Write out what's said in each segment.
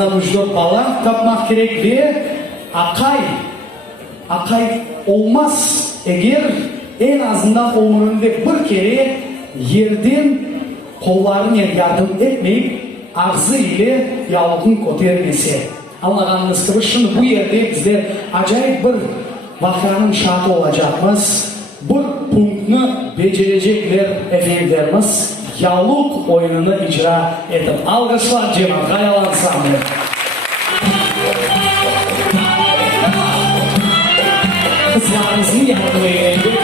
arasında vücut balans tapmak gerek ve akay olmaz eğer en azından ömründe bir kere yerden kollarını yardım etmeyip ağzı ile yavukun kotermesi. Anladığınız gibi şimdi bu yerde bizler acayip bir vakanın şahı olacakmız. Bu punktunu becerecekler efendilerimiz. Yavuk oyununu icra edip alkışlar Cemal Kayalan Samir. Kızlarınızın yanına geldik.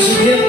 Sizler